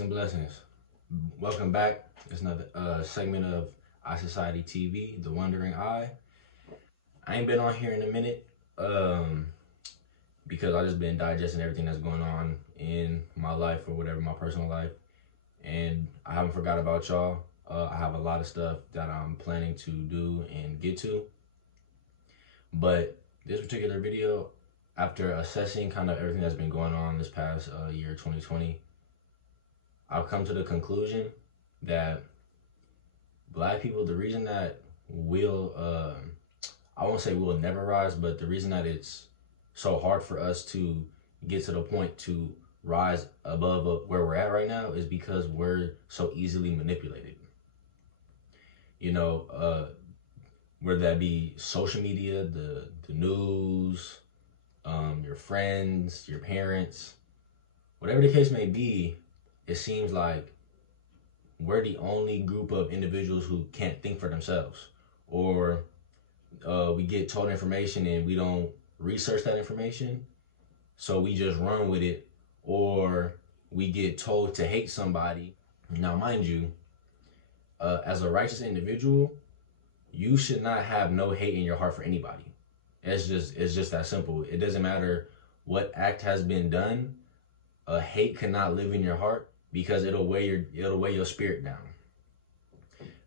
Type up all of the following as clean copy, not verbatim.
Peace and blessings. Welcome back. It's another segment of iSociety TV, The Wandering Eye. I ain't been on here in a minute because I just been digesting everything that's going on in my life or whatever, my personal life. And I haven't forgot about y'all. I have a lot of stuff that I'm planning to do and get to. But this particular video, after assessing kind of everything that's been going on this past year, 2020, I've come to the conclusion that Black people, the reason that I won't say we'll never rise, but the reason that it's so hard for us to get to the point to rise above where we're at right now is because we're so easily manipulated. You know, whether that be social media, the news, your friends, your parents, whatever the case may be, it seems like we're the only group of individuals who can't think for themselves, or we get told information and we don't research that information, so we just run with it, or we get told to hate somebody. Now, mind you, as a righteous individual, you should not have no hate in your heart for anybody. It's just that simple. It doesn't matter what act has been done. Hate cannot live in your heart because it'll weigh your spirit down.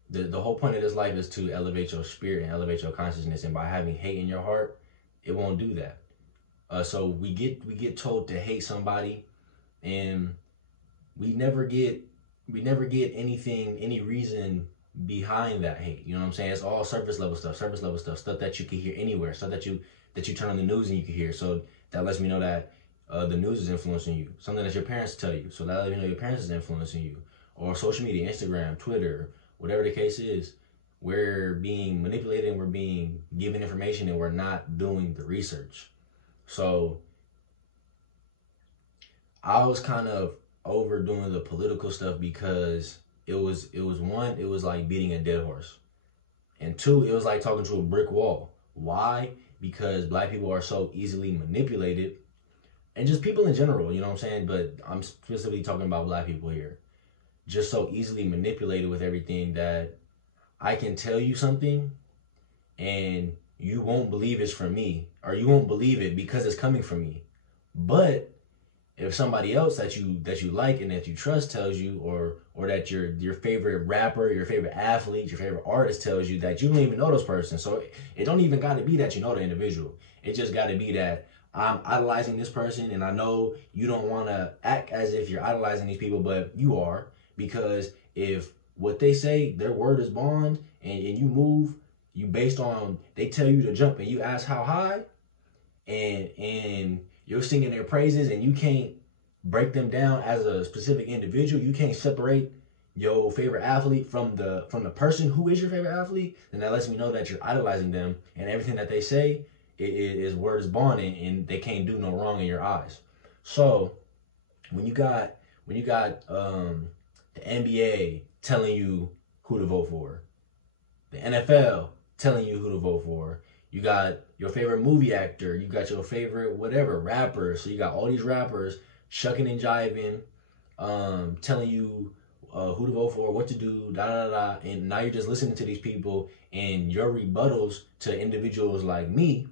The whole point of this life is to elevate your spirit and elevate your consciousness, and by having hate in your heart, it won't do that. So we get told to hate somebody, and we never get any reason behind that hate. You know what I'm saying? It's all surface level stuff that you can hear anywhere, stuff that you turn on the news and you can hear. So that lets me know that the news is influencing you. Something that your parents tell you, so that lets me know your parents is influencing you. Or social media, Instagram, Twitter, whatever the case is, we're being manipulated and we're being given information and we're not doing the research. So I was kind of overdoing the political stuff because it was like beating a dead horse, and two, it was like talking to a brick wall. Why? Because Black people are so easily manipulated, and just people in general, you know what I'm saying? But I'm specifically talking about Black people here. Just so easily manipulated with everything that I can tell you something and you won't believe it's from me, or you won't believe it because it's coming from me. But if somebody else that you like and that you trust tells you, or that your favorite rapper, your favorite athlete, your favorite artist tells you, that you don't even know those persons. So it don't even got to be that you know the individual. It just got to be that I'm idolizing this person, and I know you don't want to act as if you're idolizing these people, but you are, because if what they say, their word is bond, and you move, you based on, they tell you to jump and you ask how high, and you're singing their praises, and you can't break them down as a specific individual. You can't separate your favorite athlete from the person who is your favorite athlete. Then that lets me know that you're idolizing them, and everything that they say is word is bond, and they can't do no wrong in your eyes. So when you got the NBA telling you who to vote for, the NFL telling you who to vote for, you got your favorite movie actor, you got your favorite whatever rapper, so you got all these rappers shucking and jiving, telling you who to vote for, what to do, da da da, and now you're just listening to these people, and your rebuttals to individuals like me,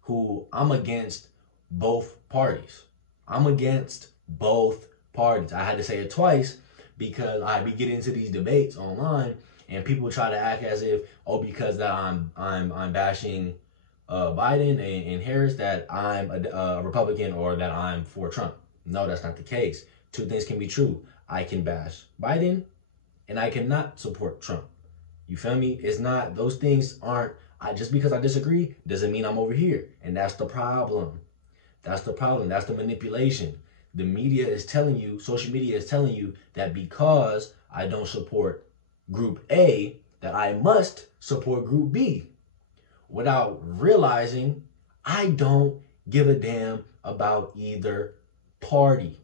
who I'm against both parties. I'm against both parties. I had to say it twice because I be getting into these debates online, and people try to act as if, oh, because that I'm bashing Biden and Harris, that I'm a Republican, or that I'm for Trump. No, that's not the case. Two things can be true. I can bash Biden, and I cannot support Trump. You feel me? It's not, those things aren't, just because I disagree doesn't mean I'm over here. And that's the problem. That's the problem. That's the manipulation. The media is telling you, social media is telling you that because I don't support Group A, that I must support Group B, without realizing I don't give a damn about either party.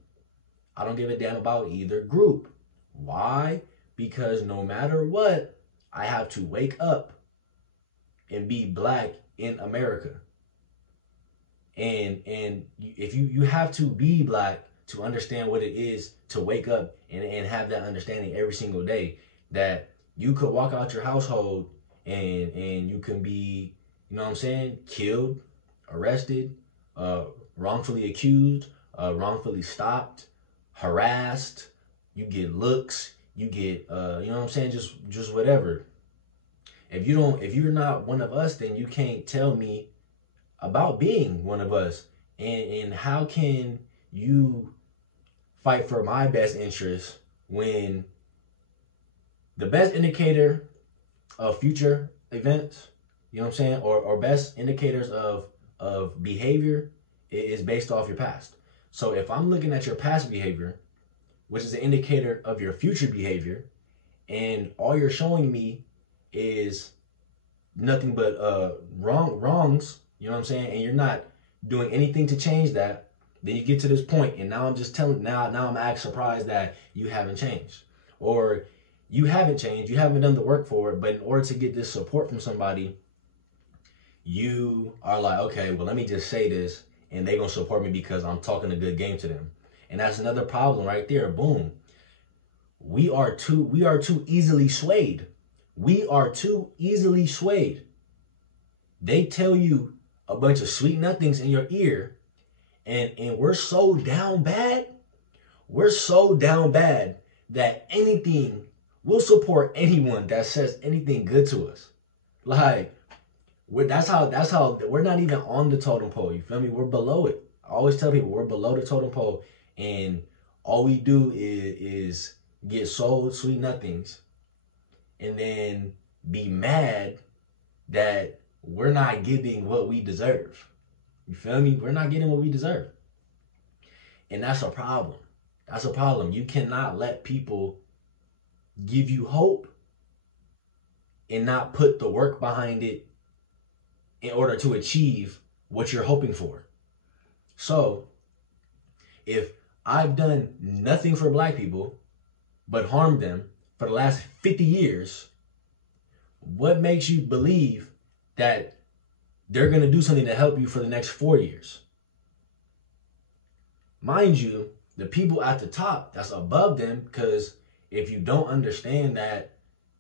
I don't give a damn about either group. Why? Because no matter what, I have to wake up and be Black in America. And if you have to be Black to understand what it is to wake up and have that understanding every single day that you could walk out your household and you can be, you know what I'm saying, killed, arrested, wrongfully accused, wrongfully stopped, harassed, you get looks, you get you know what I'm saying, just whatever. If you're not one of us, then you can't tell me about being one of us. And how can you fight for my best interest when the best indicator of future events, you know what I'm saying, or best indicators of behavior is based off your past. So if I'm looking at your past behavior, which is an indicator of your future behavior, and all you're showing me is nothing but wrongs, you know what I'm saying, and you're not doing anything to change that, then you get to this point, and now I'm just telling, now I'm actually surprised that you haven't changed, or you haven't changed, you haven't done the work for it, but in order to get this support from somebody, you are like, okay, well, let me just say this, and they're gonna support me because I'm talking a good game to them. And that's another problem right there. Boom. We are too easily swayed. We are too easily swayed. They tell you a bunch of sweet nothings in your ear, and we're so down bad. We're so down bad that anything, we'll support anyone that says anything good to us. Like, that's how we're not even on the totem pole. You feel me? We're below it. I always tell people we're below the totem pole, and all we do is get sold sweet nothings and then be mad that we're not getting what we deserve. You feel me? We're not getting what we deserve. And that's a problem. That's a problem. You cannot let people give you hope and not put the work behind it in order to achieve what you're hoping for. So, if I've done nothing for black people but harmed them for the last 50 years, what makes you believe that they're going to do something to help you for the next 4 years? Mind you, the people at the top that's above them, because if you don't understand that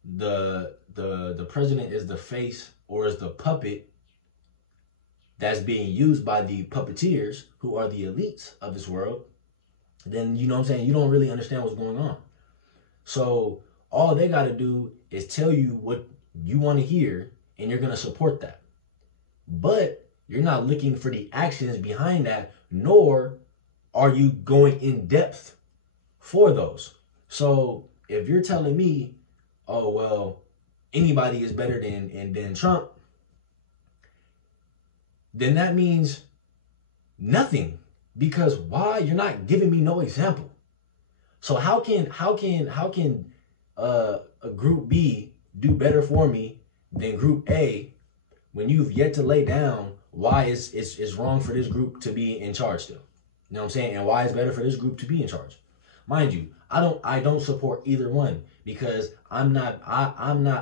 the president is the face or is the puppet that's being used by the puppeteers who are the elites of this world, then you know what I'm saying, you don't really understand what's going on. So all they got to do is tell you what you want to hear, and you're going to support that. But you're not looking for the actions behind that, nor are you going in depth for those. So if you're telling me, oh, well, anybody is better than Trump, then that means nothing. Because why? You're not giving me no example. So how can a group B do better for me than group A when you've yet to lay down why it's wrong for this group to be in charge still? You know what I'm saying? And why it's better for this group to be in charge. Mind you, I don't support either one because I'm not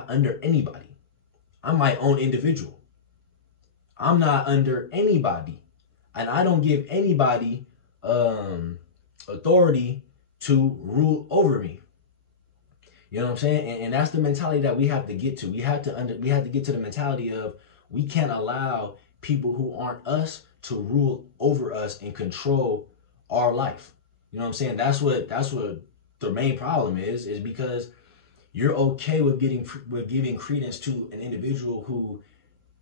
under anybody. I'm my own individual. I'm not under anybody. And I don't give anybody authority to rule over me. You know what I'm saying? And that's the mentality that we have to get to. We have to get to the mentality of we can't allow people who aren't us to rule over us and control our life. You know what I'm saying? That's what the main problem is because you're okay with giving credence to an individual who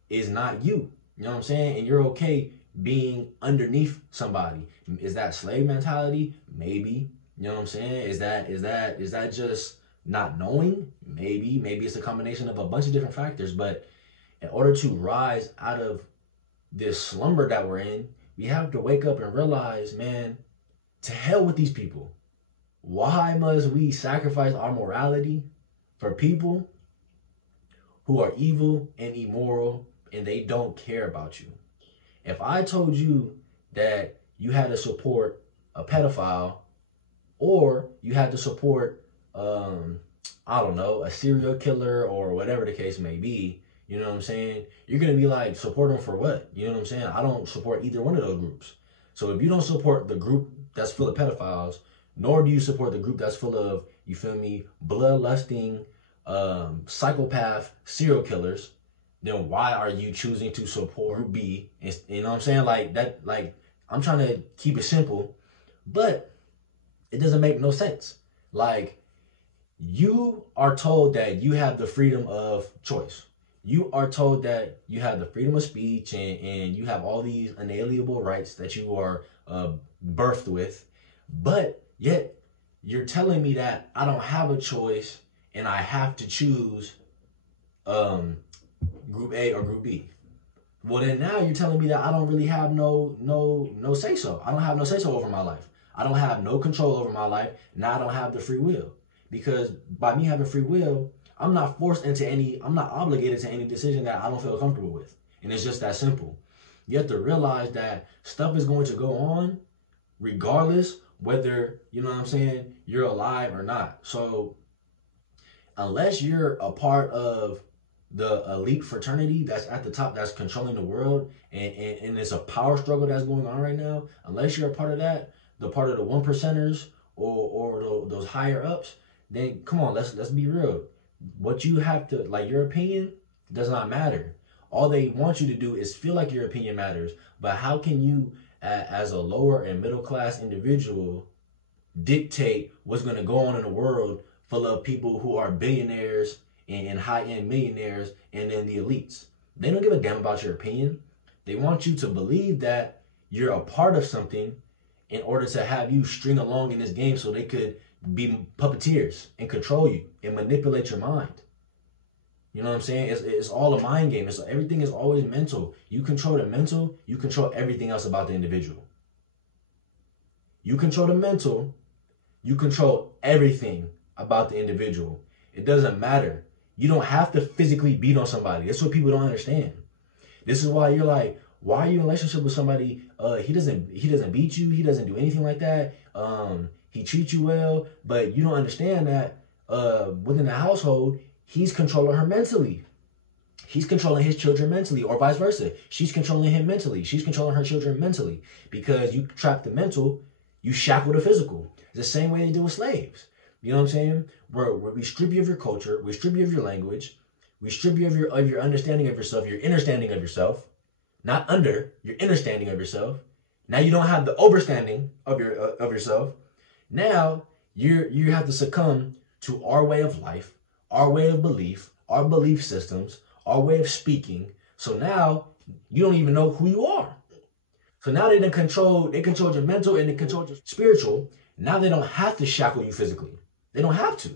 is not you. You know what I'm saying? And you're okay being underneath somebody. Is that slave mentality? Maybe. You know what I'm saying? Is that just not knowing? Maybe it's a combination of a bunch of different factors. But in order to rise out of this slumber that we're in, we have to wake up and realize, man, to hell with these people. Why must we sacrifice our morality for people who are evil and immoral and they don't care about you? If I told you that you had to support a pedophile or you had to support, I don't know, a serial killer or whatever the case may be, you know what I'm saying? You're going to be like, support them for what? You know what I'm saying? I don't support either one of those groups. So if you don't support the group that's full of pedophiles, nor do you support the group that's full of, you feel me, bloodlusting, psychopath serial killers, then why are you choosing to support Group B? You know what I'm saying? Like that, like, I'm trying to keep it simple, but it doesn't make no sense. Like, you are told that you have the freedom of choice. You are told that you have the freedom of speech and you have all these inalienable rights that you are birthed with, but yet you're telling me that I don't have a choice and I have to choose Group A or Group B. Well, then now you're telling me that I don't really have no say so. I don't have no say so over my life. I don't have no control over my life. Now I don't have the free will, because by me having free will, I'm not obligated to any decision that I don't feel comfortable with. And it's just that simple. You have to realize that stuff is going to go on regardless whether, you know what I'm saying, you're alive or not. So unless you're a part of the elite fraternity that's at the top, that's controlling the world, and it's a power struggle that's going on right now, unless you're a part of that, the part of the 1%ers or those higher ups, then come on, let's be real. What you have to, like, your opinion does not matter. All they want you to do is feel like your opinion matters. But how can you, as a lower and middle class individual, dictate what's going to go on in a world full of people who are billionaires and high-end millionaires and then the elites? They don't give a damn about your opinion. They want you to believe that you're a part of something in order to have you string along in this game so they could be puppeteers and control you and manipulate your mind. You know what I'm saying? It's all a mind game. Everything is always mental. You control the mental, you control everything else about the individual. You control the mental, you control everything about the individual. It doesn't matter. You don't have to physically beat on somebody. That's what people don't understand. This is why you're like, why are you in a relationship with somebody? He doesn't beat you. He doesn't do anything like that. He treats you well, but you don't understand that within the household, he's controlling her mentally. He's controlling his children mentally, or vice versa. She's controlling him mentally. She's controlling her children mentally. Because you trap the mental, you shackle the physical. It's the same way they do with slaves. You know what I'm saying? Where we strip you of your culture, we strip you of your language, we strip you of your understanding of yourself, your understanding of yourself. Not under, your understanding of yourself. Now you don't have the overstanding of yourself. Now you have to succumb to our way of life, our way of belief, our belief systems, our way of speaking. So now you don't even know who you are. So now they control your mental and they control your spiritual. Now they don't have to shackle you physically. They don't have to.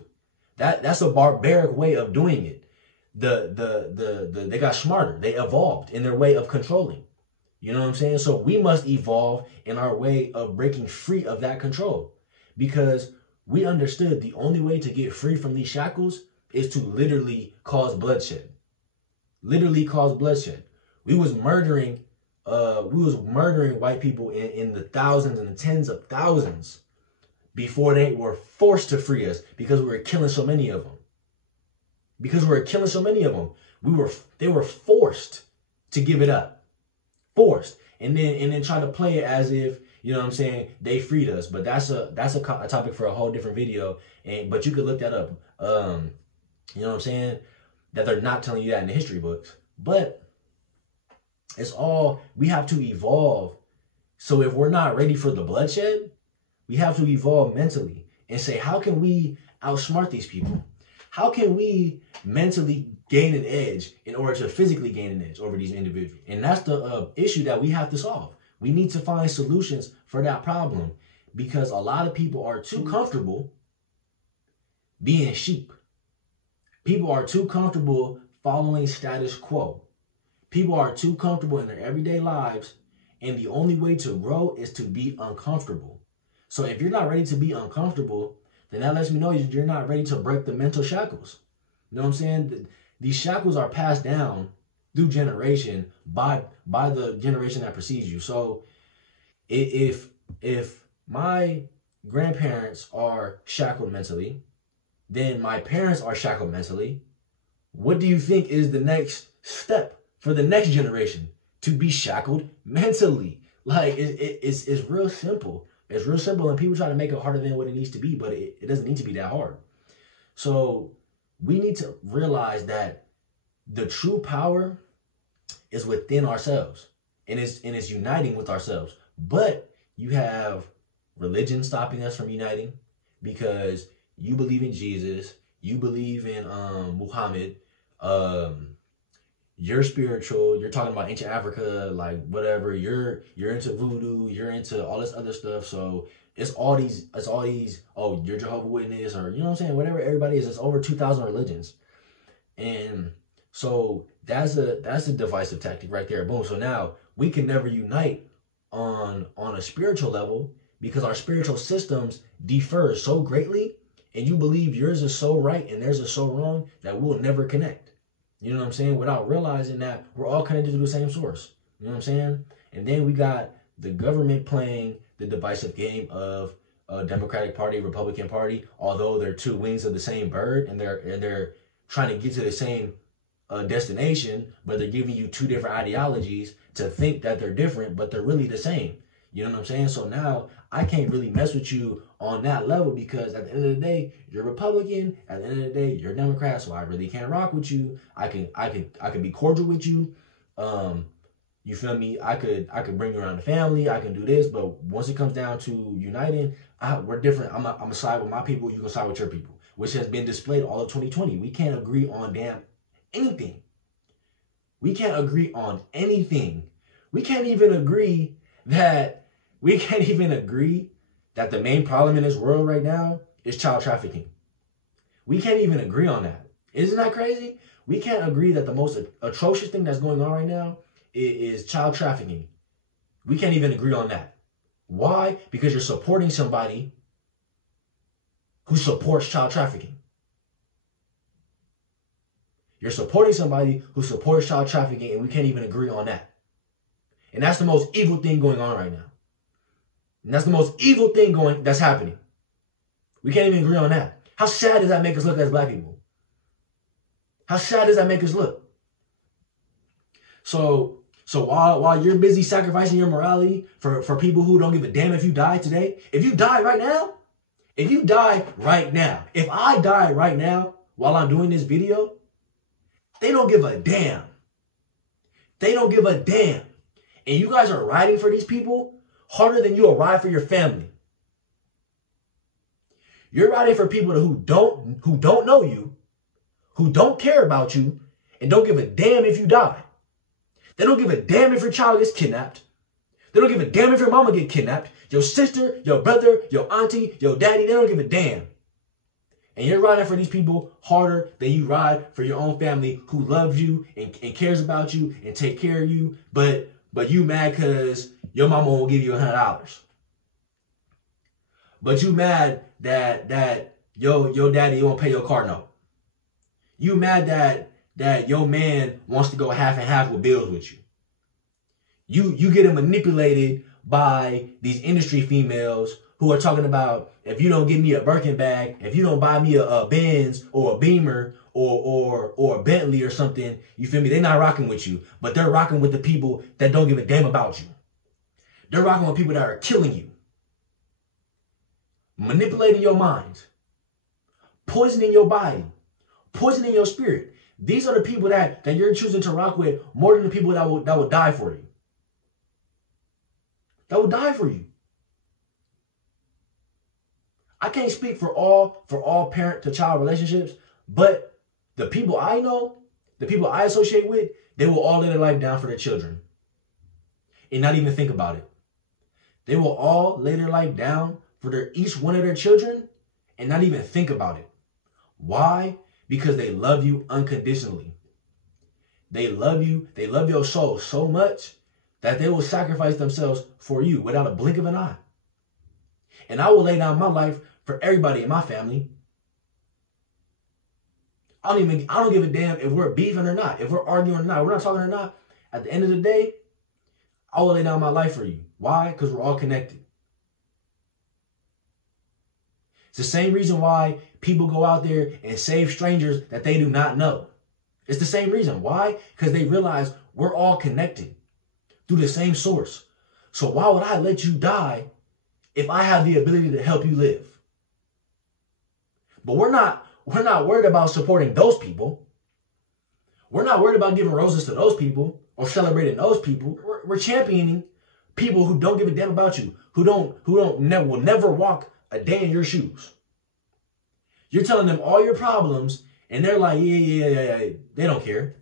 That's a barbaric way of doing it. They got smarter. They evolved in their way of controlling. You know what I'm saying? So we must evolve in our way of breaking free of that control, because we understood the only way to get free from these shackles is to literally cause bloodshed. Literally cause bloodshed. We was murdering white people in the thousands and the tens of thousands before they were forced to free us, because we were killing so many of them. They were forced to give it up. Forced. And then try to play it as if, you know what I'm saying, they freed us. But that's a topic for a whole different video. But you could look that up. You know what I'm saying? That they're not telling you that in the history books. But it's all, we have to evolve. So if we're not ready for the bloodshed, we have to evolve mentally and say, how can we outsmart these people? How can we mentally gain an edge in order to physically gain an edge over these individuals? And that's the issue that we have to solve. We need to find solutions for that problem, because a lot of people are too comfortable being sheep. People are too comfortable following status quo. People are too comfortable in their everyday lives, and the only way to grow is to be uncomfortable. So if you're not ready to be uncomfortable, then that lets me know you're not ready to break the mental shackles. You know what I'm saying? These shackles are passed down through generation by the generation that precedes you. So if my grandparents are shackled mentally, then my parents are shackled mentally. What do you think is the next step for the next generation? To be shackled mentally. Like, it's real simple. It's real simple, and people try to make it harder than what it needs to be, but it doesn't need to be that hard. So we need to realize that the true power is within ourselves, and it's uniting with ourselves. But you have religion stopping us from uniting because you believe in Jesus, you believe in Muhammad, you're spiritual, you're talking about ancient Africa, like whatever, you're into voodoo, you're into all this other stuff. So it's all these, oh, you're Jehovah's Witness, or you know what I'm saying, whatever everybody is. It's over 2,000 religions. And so that's a divisive tactic right there. Boom. So now we can never unite on a spiritual level because our spiritual systems differ so greatly, and you believe yours is so right and theirs is so wrong that we'll never connect. You know what I'm saying? Without realizing that we're all connected to the same source. You know what I'm saying? And then we got the government playing the divisive game of a Democratic Party, Republican Party, although they're two wings of the same bird, and they're trying to get to the same destination, but they're giving you two different ideologies to think that they're different, but they're really the same. You know what I'm saying? So now I can't really mess with you on that level because at the end of the day, you're Republican. At the end of the day, you're Democrat. So I really can't rock with you. I can be cordial with you. You feel me? I could bring you around the family. I can do this, but once it comes down to uniting, we're different. I'm gonna side with my people. You gonna side with your people, which has been displayed all of 2020. We can't agree on damn anything. We can't agree on anything. We can't even agree that the main problem in this world right now is child trafficking. We can't even agree on that. Isn't that crazy? We can't agree that the most atrocious thing that's going on right now is child trafficking. We can't even agree on that. Why? Because you're supporting somebody who supports child trafficking. You're supporting somebody who supports child trafficking, and we can't even agree on that. And that's the most evil thing going on right now. And that's the most evil thing that's happening. We can't even agree on that. How sad does that make us look as black people? How sad does that make us look? So while you're busy sacrificing your morality for people who don't give a damn if you die today, if you die right now, if I die right now while I'm doing this video, they don't give a damn. They don't give a damn. And you guys are riding for these people harder than you'll ride for your family. You're riding for people who don't know you, who don't care about you, and don't give a damn if you die. They don't give a damn if your child gets kidnapped. They don't give a damn if your mama get kidnapped. Your sister, your brother, your auntie, your daddy, they don't give a damn. And you're riding for these people harder than you ride for your own family who loves you and cares about you and take care of you, but you mad because your mama won't give you $100. But you mad that your daddy won't pay your car note. You mad that your man wants to go half and half with bills with you. You getting manipulated by these industry females who are talking about, if you don't give me a Birkin bag, if you don't buy me a Benz or a Beamer or a Bentley or something, you feel me? They're not rocking with you, but they're rocking with the people that don't give a damn about you. They're rocking with people that are killing you, manipulating your mind, poisoning your body, poisoning your spirit. These are the people that you're choosing to rock with more than the people that will die for you. That will die for you. I can't speak for all parent to child relationships, but the people I know, the people I associate with, they will all lay their life down for their children and not even think about it. They will all lay their life down for each one of their children and not even think about it. Why? Because they love you unconditionally. They love you. They love your soul so much that they will sacrifice themselves for you without a blink of an eye. And I will lay down my life for everybody in my family. I don't give a damn if we're beefing or not, if we're arguing or not, we're not talking or not. At the end of the day, I will lay down my life for you. Why? Because we're all connected. It's the same reason why people go out there and save strangers that they do not know. It's the same reason. Why? Because they realize we're all connected through the same source. So why would I let you die if I have the ability to help you live. But we're not worried about supporting those people. We're not worried about giving roses to those people or celebrating those people. We're championing people who don't give a damn about you, who will never walk a day in your shoes. You're telling them all your problems, and they're like, yeah, they don't care.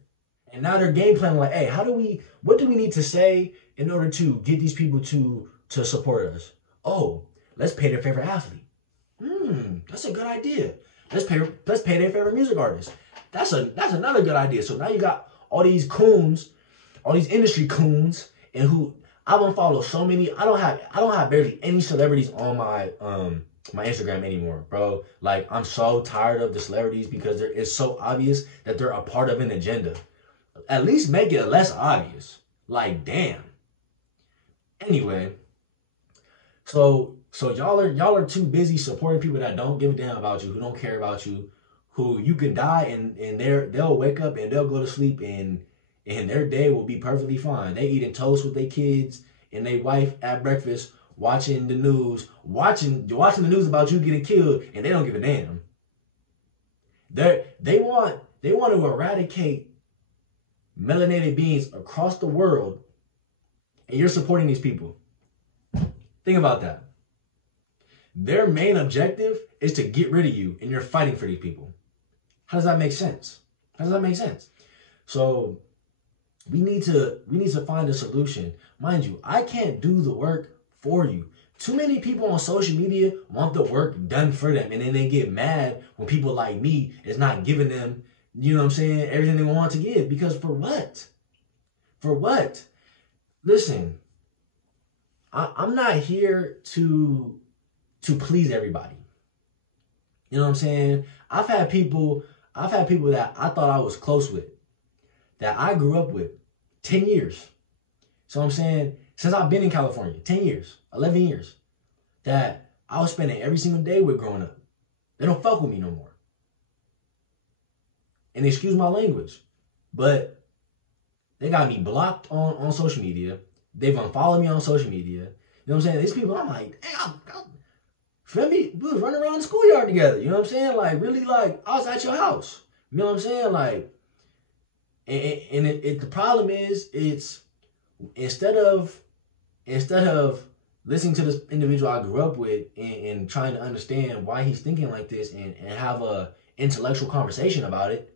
And now they're game planning like, hey, what do we need to say in order to get these people to support us? Oh, let's pay their favorite athlete. That's a good idea. Let's pay their favorite music artist. That's another good idea. So now you got all these coons, all these industry coons, and who I've unfollowed so many. I don't have barely any celebrities on my my Instagram anymore, bro. Like, I'm so tired of the celebrities because it's so obvious that they're a part of an agenda. At least make it less obvious. Like, damn. Anyway, so y'all are too busy supporting people that don't give a damn about you, who don't care about you, who you can die and they'll wake up and they'll go to sleep and their day will be perfectly fine. They eating toast with their kids and their wife at breakfast, watching the news, watching the news about you getting killed, and they don't give a damn. They want to eradicate melanated beings across the world, and you're supporting these people. Think about that. Their main objective is to get rid of you, and you're fighting for these people. How does that make sense? So we need to find a solution. Mind you, I can't do the work for you. Too many people on social media want the work done for them, and then they get mad when people like me is not giving them, you know what I'm saying, everything they want to give. Because for what? For what? Listen, I'm not here to please everybody. You know what I'm saying? I've had people that I thought I was close with, that I grew up with 10 years. So I'm saying, since I've been in California, 10 years, 11 years, that I was spending every single day with growing up. They don't fuck with me no more. And excuse my language, but they got me blocked on social media. They've unfollowed me on social media. You know what I'm saying? These people, I'm like, hey, feel me? We was running around the schoolyard together. You know what I'm saying? Like, really, like, I was at your house. You know what I'm saying? Like, and the problem is, it's instead of listening to this individual I grew up with and trying to understand why he's thinking like this and have a intellectual conversation about it,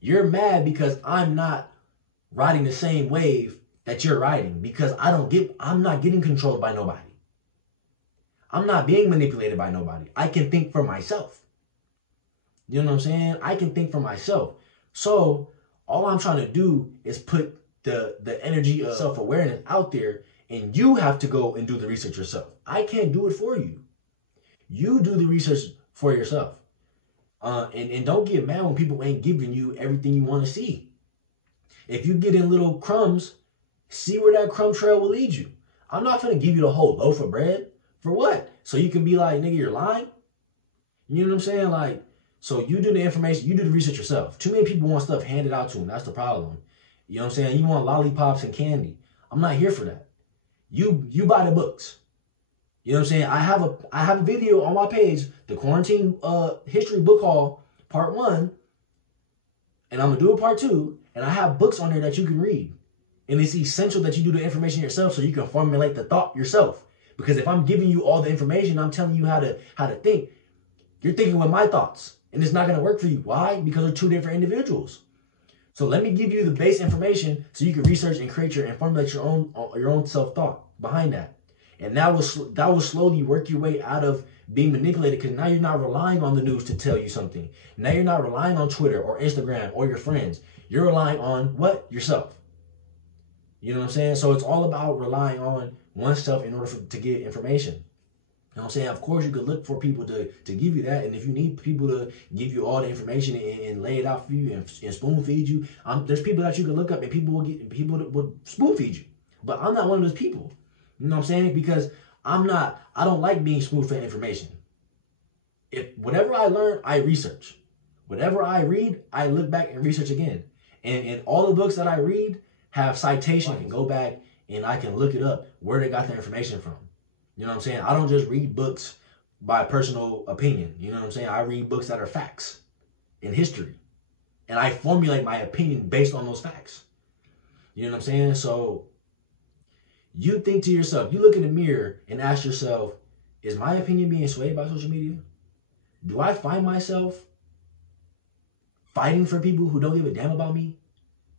you're mad because I'm not riding the same wave that you're riding, because I'm not getting controlled by nobody. I'm not being manipulated by nobody. I can think for myself. You know what I'm saying? I can think for myself. So all I'm trying to do is put the energy of self-awareness out there, and you have to go and do the research yourself. I can't do it for you. You do the research for yourself. And don't get mad when people ain't giving you everything you want to see. If you get in little crumbs, see where that crumb trail will lead you. I'm not going to give you the whole loaf of bread. For what? So you can be like, nigga, you're lying? You know what I'm saying? Like, so you do the information, you do the research yourself. Too many people want stuff handed out to them. That's the problem. You know what I'm saying? You want lollipops and candy. I'm not here for that. You buy the books. You know what I'm saying? I have a video on my page, the Quarantine History Book Haul, Part 1, and I'm going to do a Part 2, and I have books on there that you can read. And it's essential that you do the information yourself so you can formulate the thought yourself. Because if I'm giving you all the information, I'm telling you how to think, you're thinking with my thoughts, and it's not going to work for you. Why? Because they're two different individuals. So let me give you the base information so you can research and create and formulate your own self-thought behind that. And that will slowly work your way out of being manipulated, because now you're not relying on the news to tell you something. Now you're not relying on Twitter or Instagram or your friends. You're relying on what? Yourself. You know what I'm saying? So it's all about relying on oneself in order to get information. You know what I'm saying? Of course, you could look for people to give you that. And if you need people to give you all the information and lay it out for you and spoon feed you, there's people that you can look up and people will spoon feed you. But I'm not one of those people. You know what I'm saying? Because I don't like being spoon fed information. If whatever I learn, I research. Whatever I read, I look back and research again. And all the books that I read have citation. I can go back and I can look it up where they got their information from. You know what I'm saying? I don't just read books by personal opinion. You know what I'm saying? I read books that are facts in history. And I formulate my opinion based on those facts. You know what I'm saying? So you think to yourself, you look in the mirror and ask yourself, is my opinion being swayed by social media? Do I find myself fighting for people who don't give a damn about me?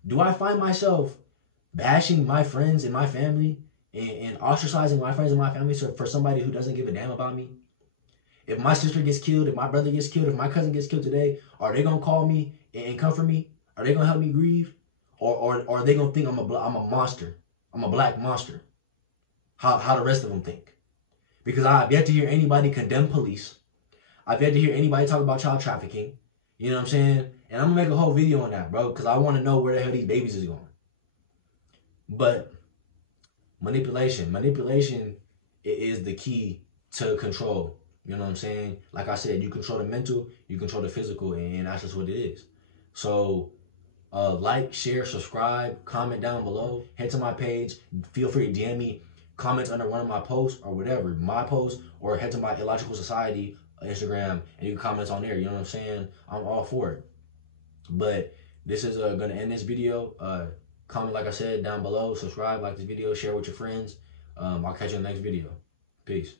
Do I find myself bashing my friends and my family and ostracizing my friends and my family for somebody who doesn't give a damn about me? If my sister gets killed, if my brother gets killed, if my cousin gets killed today, are they gonna call me and comfort me? Are they gonna help me grieve? Or are they gonna think I'm a monster? I'm a black monster. How the rest of them think? Because I've yet to hear anybody condemn police. I've yet to hear anybody talk about child trafficking. You know what I'm saying? And I'm gonna make a whole video on that, bro, because I want to know where the hell these babies is going. But manipulation is the key to control. You know what I'm saying? Like I said, you control the mental, you control the physical, and that's just what it is. So like, share, subscribe, comment down below. Head to my page. Feel free to DM me comments under one of my posts or whatever, my post, or head to my Illogical Society Instagram and you can comment on there. You know what I'm saying? I'm all for it. But this is gonna end this video. Comment, like I said, down below. Subscribe, like this video, share with your friends. I'll catch you in the next video. Peace.